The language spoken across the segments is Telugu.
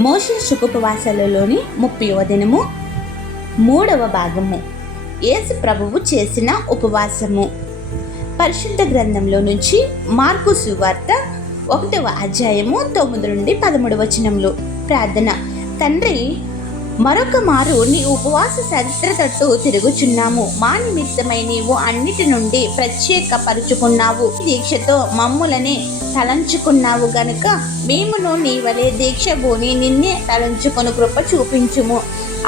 మోషే సుఖోపవాసాలలోని ముప్పయో దినము మూడవ భాగము. యేసు ప్రభువు చేసిన ఉపవాసము. పరిశుద్ధ గ్రంథంలో నుంచి మార్కు సువార్త ఒకటవ అధ్యాయము తొమ్మిది నుండి పదమూడు వచనంలో ప్రార్థన. తండ్రి మరొక మారు నీ ఉపవాస చరిత్ర తట్టు తిరుగుచున్నాము. మా నిమిత్తమై నీవు అన్నిటి నుండి ప్రత్యేక పరుచుకున్నావు దీక్షతో మమ్ములనే తలంచుకున్నావు గనుక మేమును నీ వలె దీక్ష భూని నిన్నే తలంచుకొని కృప చూపించుము.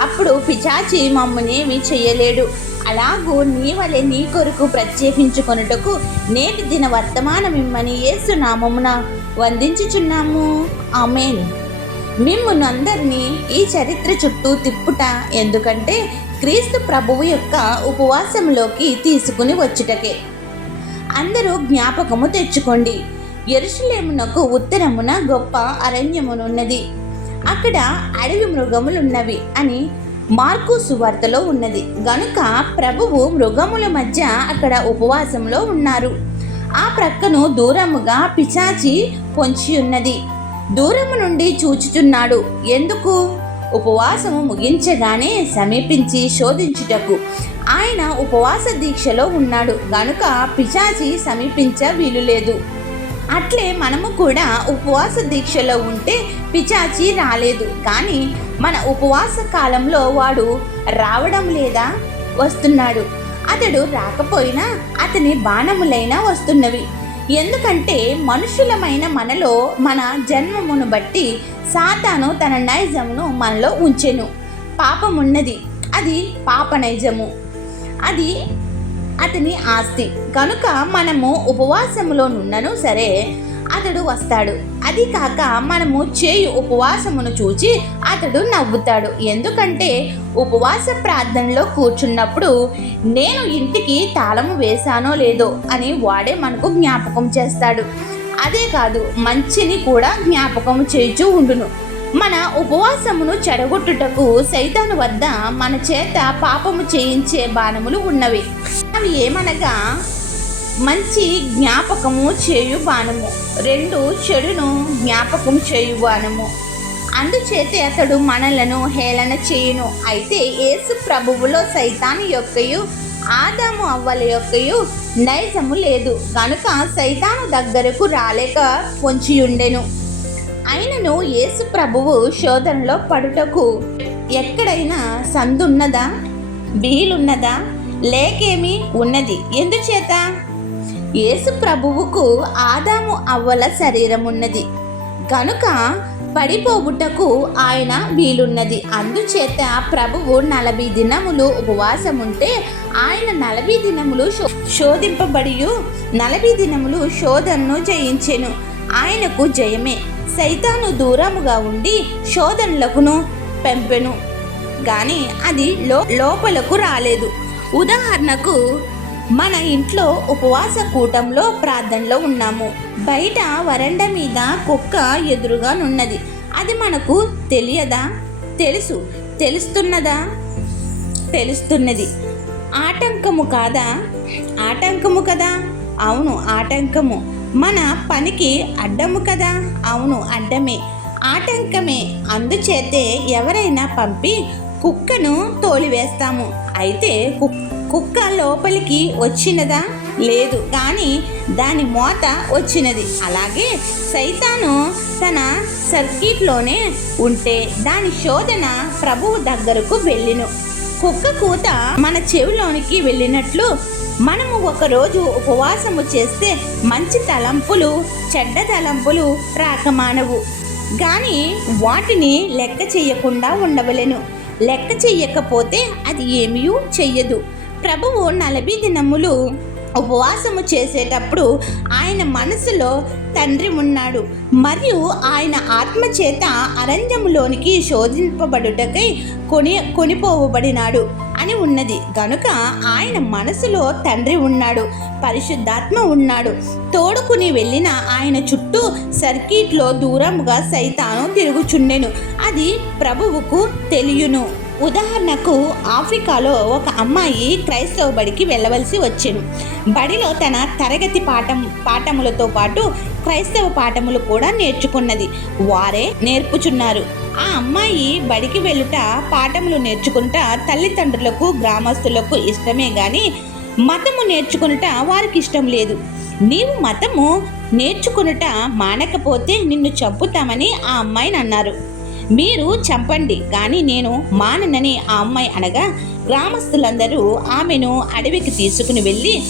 అప్పుడు పిచాచి మమ్మునేమి చేయలేడు అలాగూ నీ వలె నీ కొరకు ప్రత్యేకించుకొనుటకు నేటి దిన వర్తమానమిమ్మని యేసు నామమున వందించుచున్నాము. ఆమెన్. మిమ్మును అందరినీ ఈ చరిత్ర చుట్టూ తిప్పుట ఎందుకంటే క్రీస్తు ప్రభువు యొక్క ఉపవాసంలోకి తీసుకుని వచ్చుటకే. అందరూ జ్ఞాపకము తెచ్చుకోండి. ఎరుషులేమునకు ఉత్తరమున గొప్ప అరణ్యమునున్నది. అక్కడ అడవి మృగములున్నవి అని మార్కు సువార్తలో ఉన్నది. గనుక ప్రభువు మృగముల మధ్య అక్కడ ఉపవాసంలో ఉన్నారు. ఆ ప్రక్కను దూరముగా పిచాచి పొంచి ఉన్నది దూరము నుండి చూచుచున్నాడు. ఎందుకు? ఉపవాసము ముగించగానే సమీపించి శోధించుటకు. ఆయన ఉపవాస దీక్షలో ఉన్నాడు. గనుక పిచాచి సమీపించ వీలు లేదు అట్లే మనము కూడా ఉపవాస దీక్షలో ఉంటే పిచాచి రాలేదు. కానీ మన ఉపవాస కాలంలో వాడు రావడం లేదా? వస్తున్నాడు. అతడు రాకపోయినా అతని బాణములైనా వస్తున్నవి. ఎందుకంటే మనుషులమైన మనలో మన జన్మమును బట్టి సాతాను తన నైజమును మనలో ఉంచెను. పాపం ఉన్నది అది పాప నైజము. అది అతని ఆస్తి. కనుక మనము ఉపవాసములో నున్నను సరే అతడు వస్తాడు. అది కాక మనము చేయు ఉపవాసమును చూచి అతడు నవ్వుతాడు. ఎందుకంటే ఉపవాస ప్రార్థనలో కూర్చున్నప్పుడు నేను ఇంటికి తాళము వేశానో లేదో అని వాడే మనకు జ్ఞాపకం చేస్తాడు. అదే కాదు మంచిని కూడా జ్ఞాపకం చేయుచూ ఉండును. మన ఉపవాసమును చెడగొట్టుటకు సైతాను వద్ద మన చేత పాపము చేయించే బాణములు ఉన్నవి. అవి ఏమనగా మంచి జ్ఞాపకము చేయు బాణము. రెండు చెడును జ్ఞాపకం చేయువానము. అందుచేతే అందుచేత అతడు మనలను హేళన చేయును. అయితే యేసు ప్రభువులో సైతాన్ యొక్కయు ఆదాము అవ్వల యొక్కయు నైజము లేదు. కనుక సైతాను దగ్గరకు రాలేక పొంచియుండెను. అయినను యేసు ప్రభువు శోధనలో పడుటకు ఎక్కడైనా సందున్నదా? వీలున్నదా? లేకేమి ఉన్నది. ఎందుచేత? యేసు ప్రభువుకు ఆదాము అవ్వల శరీరం ఉన్నది గనుక పడిపోవుటకు ఆయన వీలున్నది. అందుచేత ప్రభువు నలభై దినములు ఉపవాసముంటే ఆయన నలభై దినములు శోధింపబడి నలభై దినములు శోధనను జయించెను. ఆయనకు జయమే. సైతాను దూరముగా ఉండి శోధనలకును పెంపెను. కానీ అది లో లోపలకు రాలేదు. ఉదాహరణకు మన ఇంట్లో ఉపవాస కూటంలో ప్రార్థనలో ఉన్నాము. బయట వరండా మీద కుక్క ఎదురుగా నున్నది. అది మనకు తెలియదా? తెలుసు. తెలుస్తున్నదా? తెలుస్తున్నది. ఆటంకము కాదా? ఆటంకము కదా? అవును ఆటంకము. మన పనికి అడ్డము కదా? అవును అడ్డమే. ఆటంకమే. అందుచేతే ఎవరైనా పంపి కుక్కను తోలివేస్తాము. అయితే కుక్క కుక్క లోపలికి వచ్చినదా? లేదు కానీ దాని మోత వచ్చినది. అలాగే సైతాను తన సర్కిట్లోనే ఉంటే దాని శోధన ప్రభువు దగ్గరకు వెళ్ళిను. కుక్క కూత మన చెవిలోనికి వెళ్ళినట్లు మనము ఒకరోజు ఉపవాసము చేస్తే మంచి తలంపులు చెడ్డ తలంపులు రాకమానవు. కానీ వాటిని లెక్క చేయకుండా ఉండవలెను. లెక్క చెయ్యకపోతే అది ఏమీ చెయ్యదు. ప్రభువు నలభై దినములు ఉపవాసము చేసేటప్పుడు ఆయన మనసులో తండ్రి ఉన్నాడు. మరియు ఆయన ఆత్మ చేత అరణ్యములోనికి శోధింపబడుటకై కొని కొనిపోవబడినాడు అని ఉన్నది. గనుక ఆయన మనసులో తండ్రి ఉన్నాడు పరిశుద్ధాత్మ ఉన్నాడు. తోడుకుని వెళ్ళిన ఆయన చుట్టూ సర్కిట్లో దూరముగా సైతాను తిరుగుచుండెను. అది ప్రభువుకు తెలియను. ఉదాహరణకు ఆఫ్రికాలో ఒక అమ్మాయి క్రైస్తవ బడికి వెళ్ళవలసి వచ్చాను. బడిలో తన తరగతి పాఠం పాఠములతో పాటు క్రైస్తవ పాఠములు కూడా నేర్చుకున్నది. వారే నేర్పుచున్నారు. ఆ అమ్మాయి బడికి వెళ్ళుట పాఠములు నేర్చుకుంటా తల్లిదండ్రులకు గ్రామస్తులకు ఇష్టమే గాని మతము నేర్చుకునుట వారికి ఇష్టం లేదు. నీవు మతము నేర్చుకునుట మానకపోతే నిన్ను చంపుతామని ఆ అమ్మాయిని అన్నారు మీరు చంపండి కానీ నేను మాననని ఆ అమ్మాయి అనగా గ్రామస్తులందరూ ఆమెను అడవికి తీసుకుని వెళ్ళి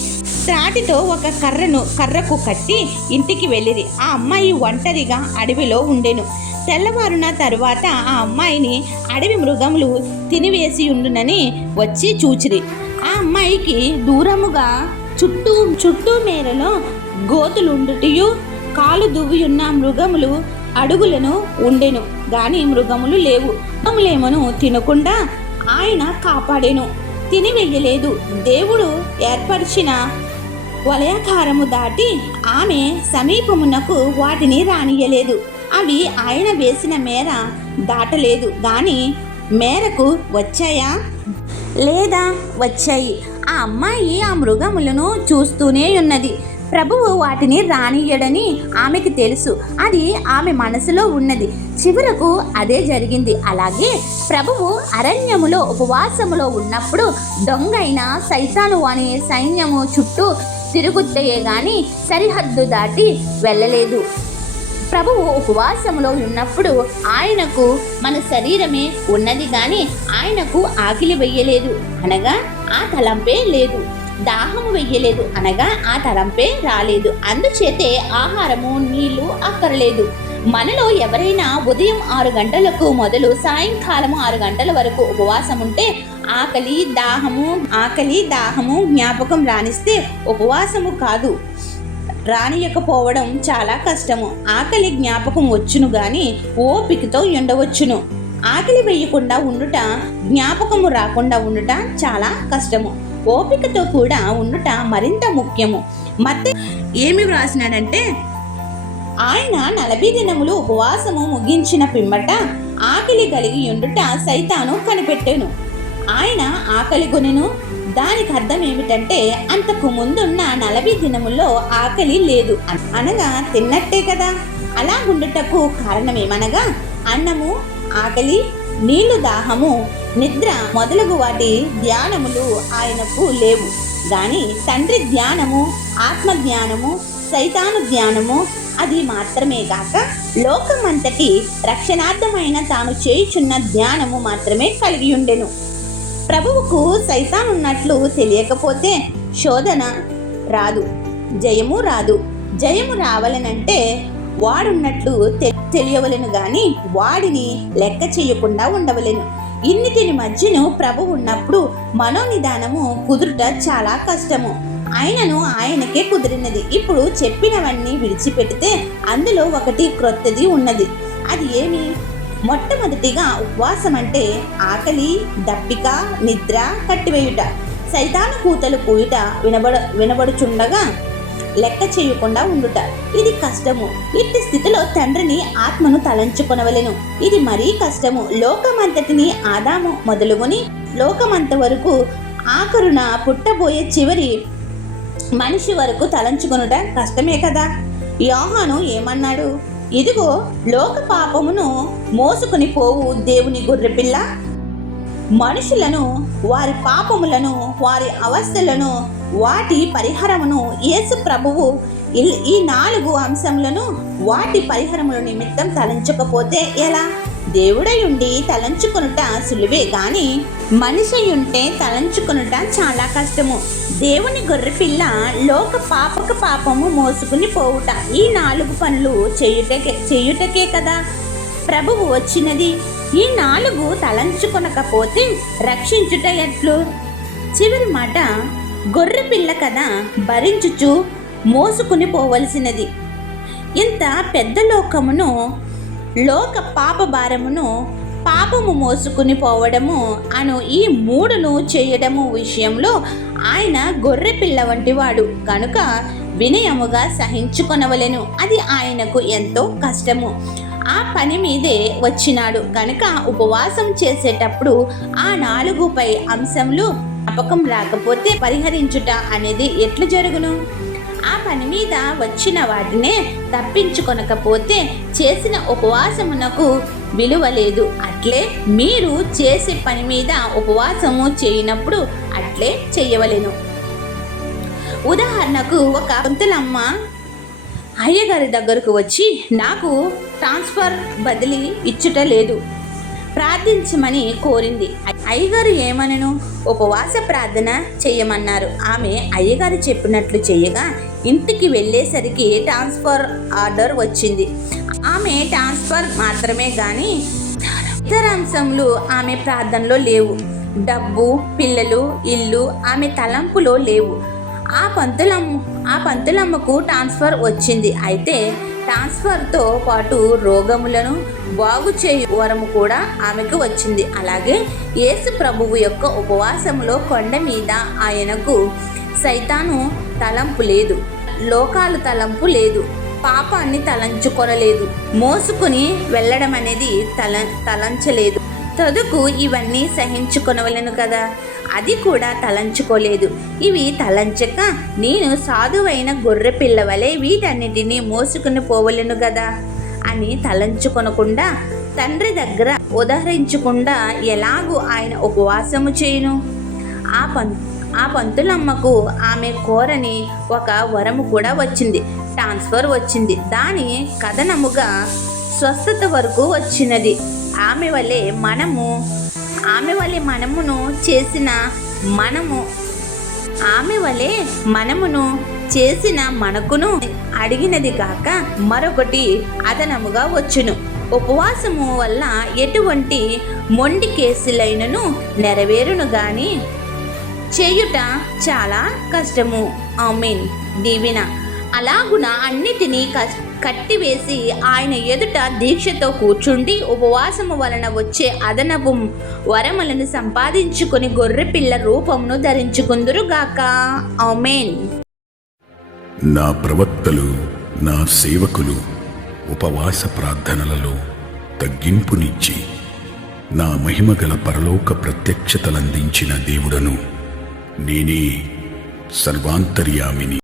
త్రాటితో ఒక కర్రను కర్రకు కట్టి ఇంటికి వెళ్ళిరి. ఆ అమ్మాయి ఒంటరిగా అడవిలో ఉండెను. తెల్లవారున తరువాత ఆ అమ్మాయిని అడవి మృగములు తినివేసి ఉండునని వచ్చి చూచిరి. ఆ అమ్మాయికి దూరముగా చుట్టూ చుట్టూ మేరలో గోతులుండుటయు కాలు దువ్వియున్న మృగములు అడుగులను ఉండెను. గాని మృగములు లేవు. మృగములేమను తినకుండా ఆయన కాపాడెను. తినివేయలేదు. దేవుడు ఏర్పరిచిన వలయాకారము దాటి ఆమె సమీపమునకు వాటిని రానియలేదు అవి ఆయన వేసిన మేర దాటలేదు. గాని మేరకు వచ్చాయా? లేదా వచ్చాయి. ఆ అమ్మాయి ఆ మృగములను చూస్తూనే ఉన్నది. ప్రభువు వాటిని రానియడని ఆమెకి తెలుసు. అది ఆమె మనసులో ఉన్నది. చివరకు అదే జరిగింది. అలాగే ప్రభువు అరణ్యములో ఉపవాసములో ఉన్నప్పుడు దొంగైన సైతాను అనే సైన్యము చుట్టూ తిరుగుతయే గాని సరిహద్దు దాటి వెళ్ళలేదు. ప్రభువు ఉపవాసంలో ఉన్నప్పుడు ఆయనకు మన శరీరమే ఉన్నది కానీ ఆయనకు ఆకిలి వెయ్యలేదు అనగా ఆ తలంపే లేదు. దాహము వెయ్యలేదు అనగా ఆ తలంపే రాలేదు. అందుచేతే ఆహారము నీళ్ళు అక్కర్లేదు. మనలో ఎవరైనా ఉదయం ఆరు గంటలకు మొదలు సాయంకాలము ఆరు గంటల వరకు ఉపవాసం ఉంటే ఆకలి దాహము ఆకలి దాహము జ్ఞాపకం రాణిస్తే ఉపవాసము కాదు. రానియకపోవడం చాలా కష్టము. ఆకలి జ్ఞాపకం వచ్చును గాని ఓపికతో ఉండవచ్చును ఆకలి వేయకుండా ఉండుట జ్ఞాపకము రాకుండా ఉండుట చాలా కష్టము. ఓపికతో కూడా ఉండుట మరింత ముఖ్యము. మత్త ఏమి వ్రాసినాడంటే ఆయన నలభై దినములు ఉపవాసము ముగించిన పిమ్మట ఆకలి కలిగి ఉండుట సైతాను కనిపెట్టాను. ఆయన ఆకలి కొనెను దానికి అర్థం ఏమిటంటే అంతకు ముందున్న నలభై దినముల్లో ఆకలి లేదు అనగా తిన్నట్టే కదా. అలా ఉండుటకు కారణమేమనగా అన్నము ఆకలి నీళ్ళు దాహము నిద్ర మొదలగు వాటి ధ్యానములు ఆయనకు లేవు. గాని తండ్రి ధ్యానము ఆత్మ ధ్యానము సైతాను ధ్యానము అది మాత్రమే కాక లోకమంతటి రక్షణార్థమైన తాను చేయుచున్న ధ్యానము మాత్రమే కలిగి ఉండెను ప్రభువుకు సైతానున్నట్లు తెలియకపోతే శోధన రాదు జయము రాదు. జయము రావాలనంటే వాడున్నట్లు తె- తెలియవలెను గాని వాడిని లెక్క చేయకుండా ఉండవలెను. ఇన్నిటిని మధ్యను ప్రభు ఉన్నప్పుడు మనోనిదానము కుదురుట చాలా కష్టము. ఆయనను ఆయనకే కుదిరినది. ఇప్పుడు చెప్పినవన్నీ విడిచిపెడితే అందులో ఒకటి క్రొత్తది ఉన్నది. అది ఏమి? మొట్టమొదటిగా ఉపవాసం అంటే ఆకలి దప్పిక నిద్ర కట్టివేయుట. సైతాను కూతలు కూయుట వినబడ వినబడుచుండగా లెక్క చేయకుండా ఉండుట ఇది కష్టము. ఇట్టి స్థితిలో తండ్రిని ఆత్మను తలంచుకొనవలెను. ఇది మరీ కష్టము. లోకమంతటిని ఆదాము మొదలుకొని లోకమంత వరకు ఆఖరున పుట్టబోయే చివరి మనిషి వరకు తలంచుకొనుట కష్టమే కదా? యోహాను ఏమన్నాడు? ఇదిగో లోక పాపమును మోసుకుని పోవు దేవుని గొర్రెపిల్ల. మనుషులను వారి పాపములను వారి అవస్థలను వాటి పరిహారమును యేసు ప్రభువు ఇల్- ఈ నాలుగు అంశములను వాటి పరిహారముల నిమిత్తం తలంచకపోతే ఎలా? దేవుడయుండి తలంచుకునుట సులువే గాని మనిషి ఉంటే తలంచుకొనుట చాలా కష్టము. దేవుని గొర్రెపిల్ల లోక పాపక పాపము మోసుకుని పోవుట. ఈ నాలుగు పనులు చేయుటకే చేయుటకే కదా? ప్రభువు వచ్చినది. ఈ నాలుగు తలంచుకొనకపోతే రక్షించుట ఎట్లు? చివరి మాట గొర్రె పిల్ల కదా భరించుచు మోసుకుని పోవలసినది. ఇంత పెద్ద లోకమును లోక పాప భారమును పాపము మోసుకుని పోవడము అను ఈ మూడును చేయడము విషయంలో ఆయన గొర్రె పిల్ల వంటివాడు కనుక వినయముగా సహించుకొనవలెను. అది ఆయనకు ఎంతో కష్టము. ఆ పని మీదే వచ్చినాడు. కనుక ఉపవాసం చేసేటప్పుడు ఆ నాలుగుపై అంశంలో జ్ఞాపకం రాకపోతే పరిహరించుట అనేది ఎట్లు జరుగును? ఆ పని మీద వచ్చిన వాటినే తప్పించుకొనకపోతే చేసిన ఉపవాసమునకు విలువ లేదు. అట్లే మీరు చేసే పని మీద ఉపవాసము చేయనప్పుడు అట్లే చేయవలెను. ఉదాహరణకు ఒక కొంతలమ్మ అయ్యగారి దగ్గరకు వచ్చి నాకు ట్రాన్స్ఫర్ బదిలీ ఇచ్చుట లేదు. ప్రార్థించమని కోరింది. అయ్యగారు ఏమనను? ఉపవాస ప్రార్థన చేయమన్నారు. ఆమె అయ్యగారు చెప్పినట్లు చేయగా ఇంటికి వెళ్ళేసరికి ట్రాన్స్ఫర్ ఆర్డర్ వచ్చింది. ఆమె ట్రాన్స్ఫర్ మాత్రమే కానీ ఇతర అంశంలు ఆమె ప్రార్థనలో లేవు. డబ్బు పిల్లలు ఇల్లు ఆమె తలంపులో లేవు. ఆ పంతులమ్మ ఆ పంతులమ్మకు ట్రాన్స్ఫర్ వచ్చింది. అయితే ట్రాన్స్ఫర్తో పాటు రోగములను బాగు చేయు వరము కూడా ఆమెకు వచ్చింది. అలాగే యేసు ప్రభువు యొక్క ఉపవాసములో కొండ మీద ఆయనకు సైతాను తలంపు లేదు. లోకాలు తలంపు లేదు. పాపాన్ని తలంచుకొనలేదు. మోసుకుని వెళ్ళడం అనేది తల తలంచలేదు. తదుకు ఇవన్నీ సహించుకొనవలను కదా. అది కూడా తలంచుకోలేదు. ఇవి తలంచక నేను సాధువైన గొర్రె పిల్లవలే వీటన్నిటినీ మోసుకుని పోవలను కదా అని తలంచుకొనకుండా తండ్రి దగ్గర ఉదహరించకుండా ఎలాగూ ఆయన ఉపవాసము చేయను. ఆ పం ఆ పంతులమ్మకు ఆమె కోరని ఒక వరము కూడా వచ్చింది. ట్రాన్స్ఫర్ వచ్చింది. దాని కథనముగా స్వస్థత వరకు వచ్చినది. ఆమె వలె మనము ఆమె వలె మనమును చేసిన మనము ఆమె వలె మనమును చేసిన మనకును అడిగినది కాక మరొకటి అదనముగా వచ్చును. ఉపవాసము వల్ల ఎటువంటి మొండి కేసులైనను నెరవేరును గాని చేయుట చాలా కష్టము. ఆమెన్. దీవెన. అలాగున అన్నిటినీ కస్- కట్టివేసి ఆయన ఎదుట దీక్షతో కూర్చుండి ఉపవాసము వలన వచ్చే అదనపు వరములను సంపాదించుకొని గొర్రెపిల్ల రూపమును ధరించుకుందురుగాక. ఆమెన్. నా ప్రవక్తలు నా సేవకులు ఉపవాస ప్రార్థనలలో తగ్గింపునిచ్చి నా మహిమగల పరలోక ప్రత్యక్షతలందించిన దేవుడను నేనే సర్వాంతర్యామిని.